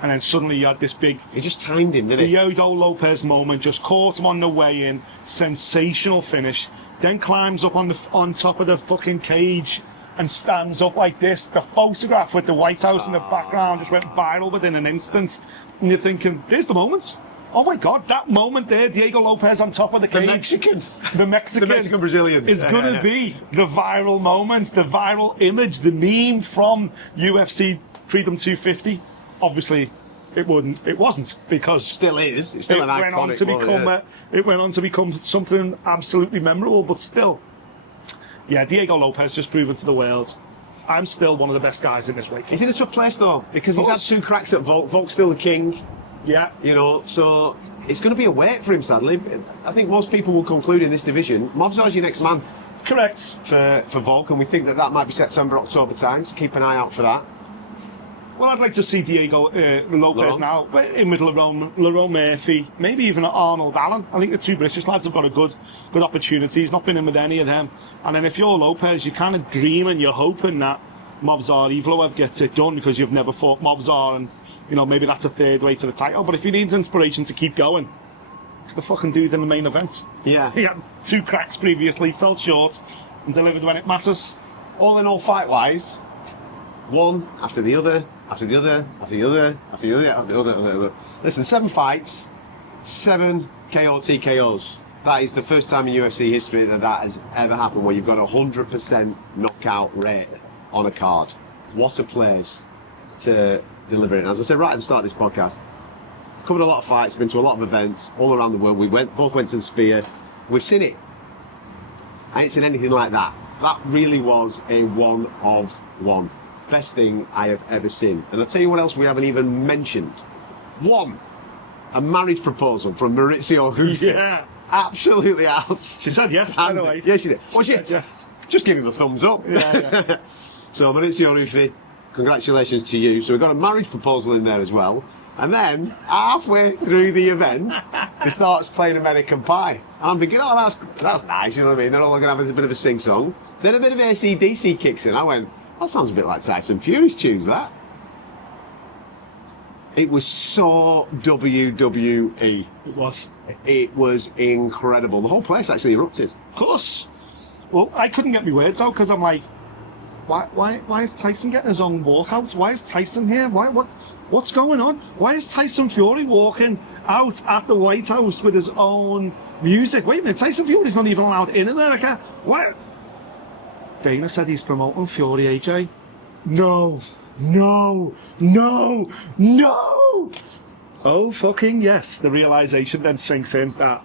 And then suddenly he had this big... He just timed him, didn't he? Diego Lopez moment, just caught him on the way in. Sensational finish. Then climbs up on top of the fucking cage and stands up like this. The photograph with the White House in the background just went viral within an instant. And you're thinking, there's the moment. Oh my God, that moment there, Diego Lopez on top of the cage. The Mexican Brazilian is going to be the viral moment, the viral image, the meme from UFC Freedom 250. Obviously, it wasn't, because Still is. It's still an iconic one, it went on to become something absolutely memorable, but still. Yeah, Diego Lopez just proven to the world, I'm still one of the best guys in this weight class. He's in a tough place though, because he's had 2 cracks at Volk. Volk's still the king. Yeah. You know, so it's going to be a wait for him, sadly. I think most people will conclude in this division, Movzar's your next man. Correct. For Volk, and we think that might be September, October time, so keep an eye out for that. Well, I'd like to see Diego Lopez now in with Lerone Murphy, maybe even Arnold Allen. I think the 2 British lads have got a good opportunity. He's not been in with any of them. And then if you're Lopez, you're kind of dreaming, you're hoping that Movzar Evloev gets it done, because you've never fought Movzar, and maybe that's a third way to the title. But if he needs inspiration to keep going, the fucking dude in the main event. Yeah. He had 2 cracks previously, fell short, and delivered when it matters. All in all, fight-wise, one after the other, after the other, after the other, after the other, after the other. Listen, 7 fights, 7 KO TKOs. That is the first time in UFC history that has ever happened, where you've got 100% knockout rate on a card. What a place to deliver it. And as I said right at the start of this podcast, covered a lot of fights, been to a lot of events all around the world. We both went to the Sphere. We've seen it. I ain't seen anything like that. That really was a one of one. Best thing I have ever seen. And I'll tell you what else we haven't even mentioned. 1, a marriage proposal from Maurizio Hufi. Yeah. Absolutely out. She said yes, by the way. Yeah, she did. Well, she said yes. Just give him a thumbs up. Yeah. So, Maurizio Hufi, congratulations to you. So we've got a marriage proposal in there as well. And then, halfway through the event, he starts playing American Pie. And I'm thinking, oh, that's nice, you know what I mean? They're all going to have a bit of a sing-song. Then a bit of AC/DC kicks in. I went, that sounds a bit like Tyson Fury's tunes, that. It was so WWE. It was. It was incredible. The whole place actually erupted. Of course. Well, I couldn't get my words out, because I'm like, why is Tyson getting his own walkout? Why is Tyson here? What's going on? Why is Tyson Fury walking out at the White House with his own music? Wait a minute, Tyson Fury's not even allowed in America. What? Dana said he's promoting Fury, AJ. No. Oh, fucking yes. The realization then sinks in that,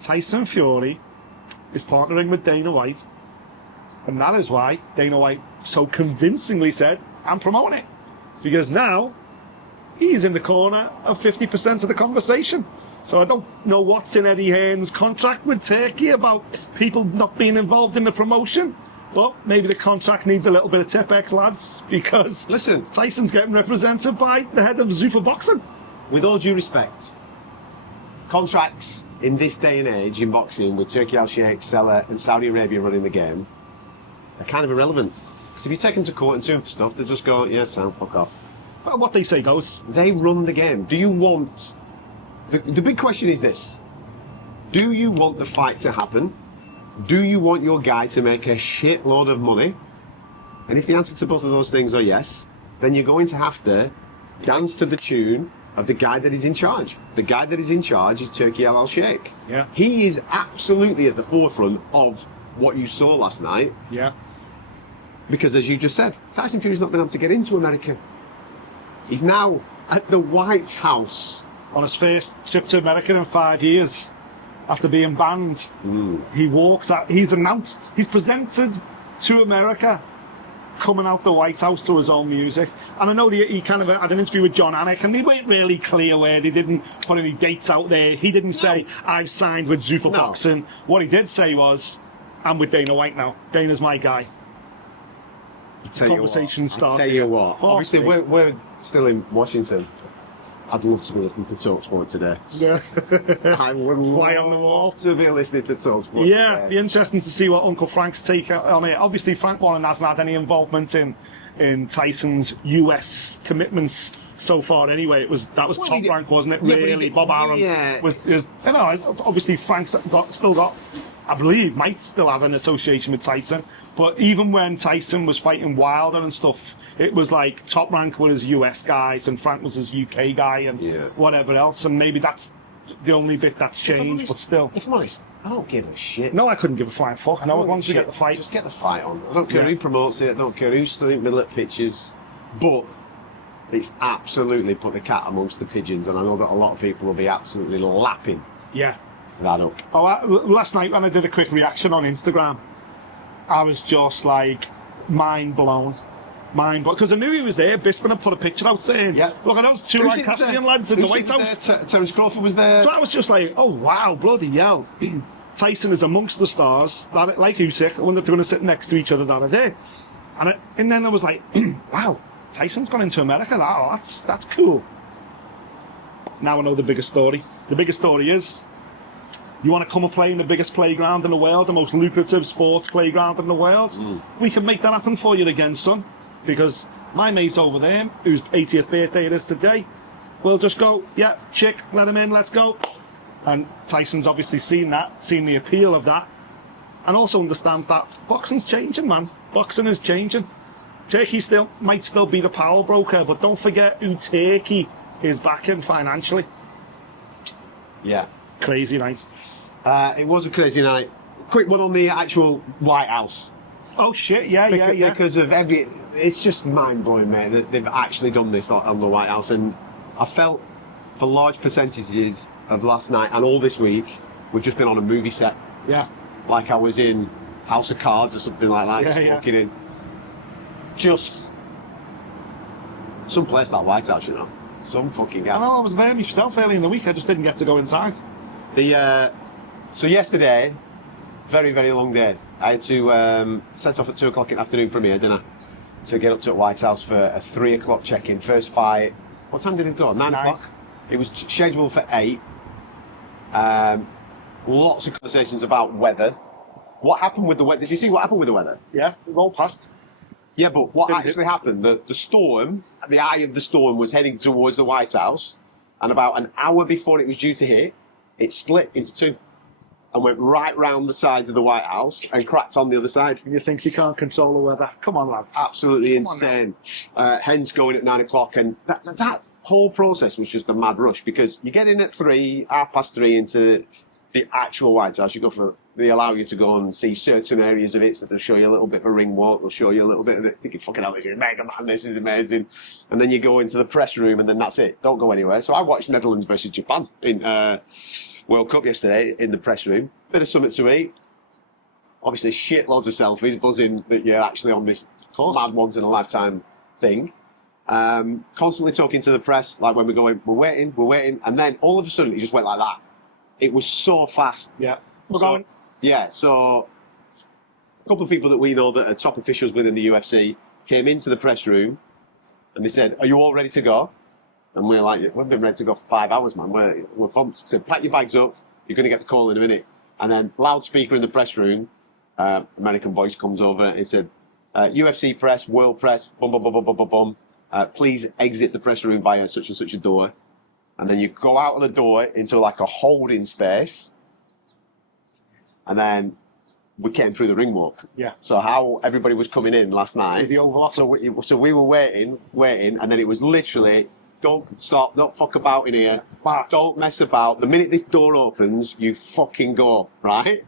Tyson Fury is partnering with Dana White. And that is why Dana White so convincingly said, I'm promoting it. Because now, he's in the corner of 50% of the conversation. So I don't know what's in Eddie Hearn's contract with Turkey about people not being involved in the promotion. But maybe the contract needs a little bit of Tipex, lads, because listen, Tyson's getting represented by the head of Zuffa Boxing. With all due respect, contracts in this day and age in boxing, with Turkey Al Sheikh, Sella and Saudi Arabia running the game, are kind of irrelevant. Because if you take them to court and sue them for stuff, they just go, yeah, Sam, fuck off. Well, what they say goes. They run the game. Do you want The big question is this. Do you want the fight to happen? Do you want your guy to make a shitload of money? And if the answer to both of those things are yes, then you're going to have to dance to the tune of the guy that is in charge. The guy that is in charge is Turki Al-Sheikh. Yeah. He is absolutely at the forefront of what you saw last night. Yeah. Because as you just said, Tyson Fury's not been able to get into America. He's now at the White House. On his first trip to America in 5 years, after being banned, he walks out. He's announced. He's presented to America, coming out the White House to his own music. And I know he kind of had an interview with John Anik, and they weren't really clear where they didn't put any dates out there. He didn't say, I've signed with Zuffa Boxing. What he did say was, I'm with Dana White now. Dana's my guy. Conversation started. I tell you what. Fuck Obviously, me. we're still in Washington. I'd love to be listening to TalkSport today. Yeah. I would Fly on the wall. love to be listening to TalkSport Yeah, today. be interesting to see what Uncle Frank's take on it. Obviously, Frank Warren hasn't had any involvement in Tyson's US commitments so far. Anyway, that was Well, Top he did- Rank, wasn't it? Yeah, but he Really, did- Bob Arum yeah. was. You know, obviously Frank's still got. I believe might still have an association with Tyson. But even when Tyson was fighting Wilder and stuff, it was like Top Rank were his US guys and Frank was his UK guy and whatever else. And maybe that's the only bit that's changed. But still, If I'm honest, I don't give a shit. no, I couldn't give a flying fuck. No, as long as we Shit. get the fight. Just get the fight on. I don't care Yeah. who promotes it, I don't care who's stood in the middle of pictures. But it's absolutely put the cat amongst the pigeons, and I know that a lot of people will be absolutely lapping Yeah. that up. Oh, last night when I did a quick reaction on Instagram, I was just like mind blown. Because I knew he was there. Bisping had put a picture out saying, Yeah. look at those two Who's Lancastrian lads in the White House. Terence Crawford was there. So I was just like, oh wow, bloody hell. Tyson is amongst the stars, like Usyk. I wonder if they're going to sit next to each other that day. And then I was like, wow, Tyson's gone into America. That's cool. Now I know the biggest story. The biggest story is, you want to come and play in the biggest playground in the world, the most lucrative sports playground in the world? We can make that happen for you again, son. Because my mate's over there, whose 80th birthday it is today, we'll just go, yeah, chick, let him in, let's go. And Tyson's obviously seen the appeal of that, and also understands that boxing's changing, man. Boxing is changing. Turkey might still be the power broker, but don't forget who Turkey is backing financially. Yeah. Crazy night. It was a crazy night. Quick one on the actual White House. Oh shit, yeah. Because of it's just mind blowing, mate, that they've actually done this on the White House. And I felt for large percentages of last night and all this week, we've just been on a movie set. Yeah. Like I was in House of Cards or something like that, just walking in. Just some place that White House, you know. Some fucking guy. I know, I was there myself early in the week, I just didn't get to go inside. So yesterday, very, very long day. I had to set off at 2 o'clock in the afternoon from here, didn't I? To get up to White House for a 3 o'clock check-in. First fight. What time did it go? 9 o'clock? It was scheduled for 8. Lots of conversations about weather. What happened with the weather? Did you see what happened with the weather? Yeah, we rolled past. Yeah, but what Didn't actually hit. happened, the storm, the eye of the storm was heading towards the White House, and about an hour before it was due to hit, it split into two and went right round the sides of the White House and cracked on the other side. You think you can't control the weather? Come on, lads. Absolutely Come on insane. Hence going at 9 o'clock, and that whole process was just a mad rush, because you get in at 3:30 into the actual White House. They allow you to go and see certain areas of it, so they'll show you a little bit of a ring walk, they'll show you a little bit of it. Thinking, fucking hell, this is mega, man, this is amazing. And then you go into the press room, and then that's it. Don't go anywhere. So I watched Netherlands versus Japan in World Cup yesterday in the press room. Bit of something to eat. Obviously, shitloads of selfies, buzzing that you're actually on this mad once in a lifetime thing. Constantly talking to the press, like when we're going, we're waiting, and then all of a sudden it just went like that. It was so fast. Yeah. We're going. Yeah, so a couple of people that we know that are top officials within the UFC came into the press room and they said, "Are you all ready to go?" And we're like, "We've been ready to go for 5 hours, man. We're pumped." Said, "Pack your bags up. You're going to get the call in a minute." And then loudspeaker in the press room, American voice comes over and said, "UFC press, world press, bum, bum, bum, bum, bum, bum, bum. Please exit the press room via such and such a door." and then you go out of the door into like a holding space, and then we came through the ring walk. Yeah. So how everybody was coming in last night. Through the Oval Office. So we were waiting, and then it was literally, don't stop, don't fuck about in here. March. Don't mess about. The minute this door opens, you fucking go, right?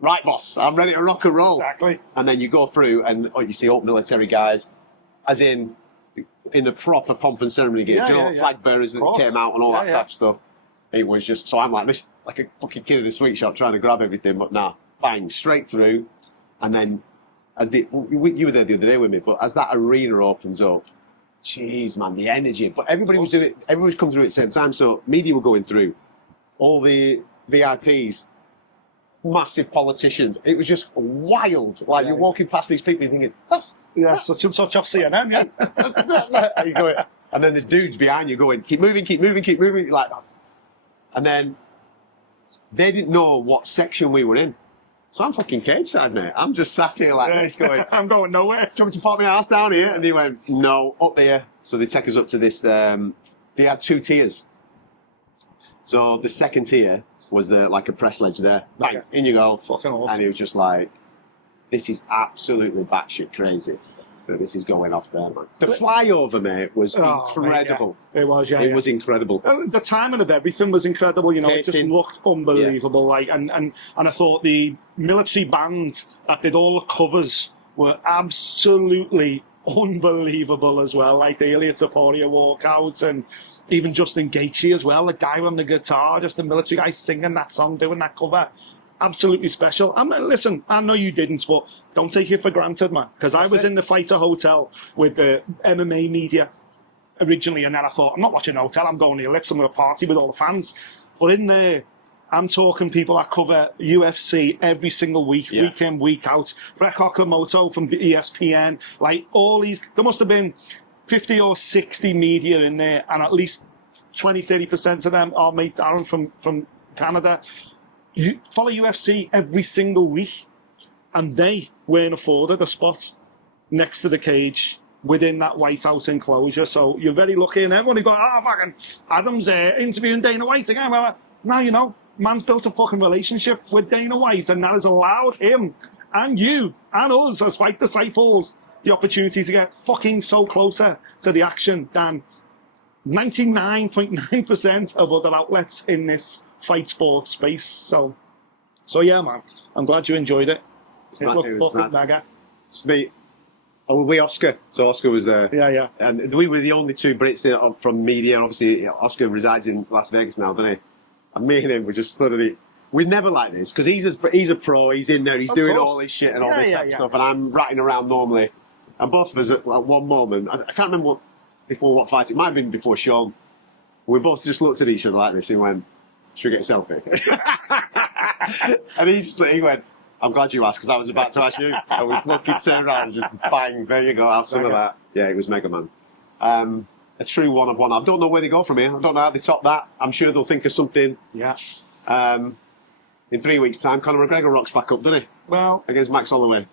Right, boss, I'm ready to rock and roll. Exactly. And then you go through, and you see all military guys, as in the proper pomp and ceremony gear. Do you know, flag bearers that came out and all that type of stuff. It was just, so I'm like this, like a fucking kid in a sweet shop trying to grab everything, but nah. Bang, straight through, and then you were there the other day with me, but as that arena opens up, jeez, man, the energy. But everybody was doing it, everybody was coming through at the same time, so media were going through, all the VIPs, massive politicians. It was just wild. Like you're walking past these people, you're thinking, that's such and such off CNN, yeah. you go, and then there's dudes behind you going, keep moving, like that. And then they didn't know what section we were in. So I'm fucking cage side, mate. I'm just sat here like this going, I'm going nowhere. Do you want me to pop my ass down here? And they went, no, up there. So they take us up to this, they had 2 tiers. So the second tier was like a press ledge there. Bang, in you go. Fucking awesome. And it was just like, this is absolutely batshit crazy that this is going off there, man. The flyover, mate, was incredible. Mate, yeah. It was, yeah. It was incredible. The timing of everything was incredible, you know, Pacing. it just looked unbelievable. Like, and I thought the military band that did all the covers were absolutely unbelievable as well. Like the Ilya Taporia walkouts, and even Justin GAETHJE as well, the guy on the guitar, just the military guy singing that song, doing that cover. Absolutely special. Listen, I know you didn't, but don't take it for granted, man. Because I was in the Fighter Hotel with the MMA media originally, and then I thought, I'm not watching a hotel, I'm going to the Ellipse, I'm going to party with all the fans. But in there, I'm talking people that cover UFC every single week, week in, week out. Brett Okamoto from ESPN, like all these, there must have been 50 or 60 media in there, and at least 20-30% of them are mate Aaron from Canada. You follow UFC every single week, and they weren't afforded a spot next to the cage within that White House enclosure. So you're very lucky, and everyone go, fucking Adam's interviewing Dana White again. Now you know, man's built a fucking relationship with Dana White, and that has allowed him and you and us as Fight Disciples the opportunity to get fucking so closer to the action than 99.9% of other outlets in this fight sport space. So yeah, man, I'm glad you enjoyed it. It looked fucking mega. We Oscar. So Oscar was there. Yeah. And we were the only 2 Brits from media. And obviously, Oscar resides in Las Vegas now, doesn't he? And me and him, we just stood at it. We're never like this, because he's a pro, he's in there, he's doing all this shit and all this type of stuff, and I'm ratting around normally. And both of us at one moment, I can't remember what fight, it might have been before Sean, we both just looked at each other like this and went, should we get a selfie? And he went, I'm glad you asked, because I was about to ask you. And we fucking turned around and just bang, there you go, have some of that. Yeah, it was Mega Man. A true one of one. I don't know where they go from here. I don't know how they top that. I'm sure they'll think of something. Yeah. In 3 weeks' time, Conor McGregor rocks back up, doesn't he? Well, against Max Holloway.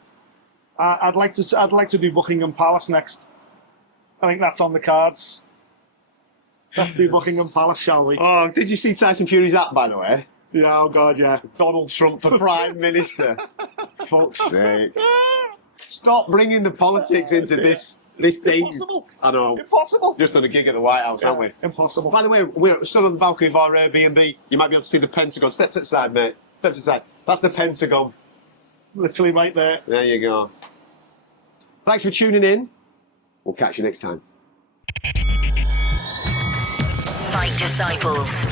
I'd like to do Buckingham Palace next. I think that's on the cards. Let's do Buckingham Palace, shall we? Oh, did you see Tyson Fury's app, by the way? Yeah, oh God, yeah. Donald Trump for Prime Minister. Fuck's sake. Stop bringing the politics into this thing. Impossible. I know. Impossible. Just done a gig at the White House, haven't we? Impossible. By the way, we're stood on the balcony of our Airbnb. You might be able to see the Pentagon. Step to the side, mate. Step to the side. That's the Pentagon. Literally right there. There you go. Thanks for tuning in. We'll catch you next time. Fight Disciples.